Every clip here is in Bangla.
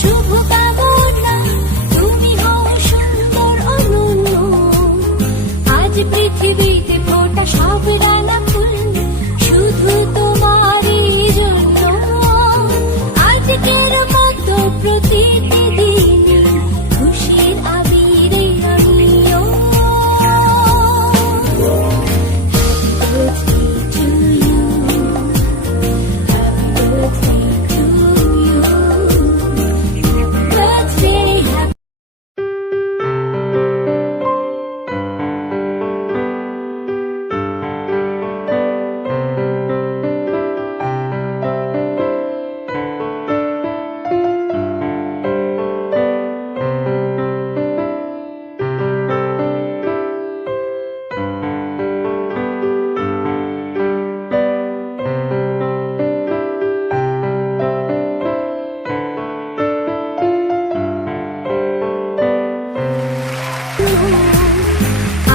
শুভকামনা, তুমি হও সুন্দর অনন্য। আজ পৃথিবীতে ফোটা সব রাঙা ফুল শুধু তোমারই জন্য। আজকের মতো প্রতিটি দিনে খুশির আবিরে আমিও।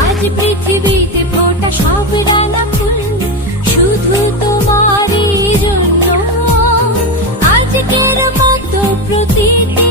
আজ পৃথিবীতে ফোটা সব রাঙা ফুল শুধু তোমারই জন্য। আজকের মতো প্রতিটি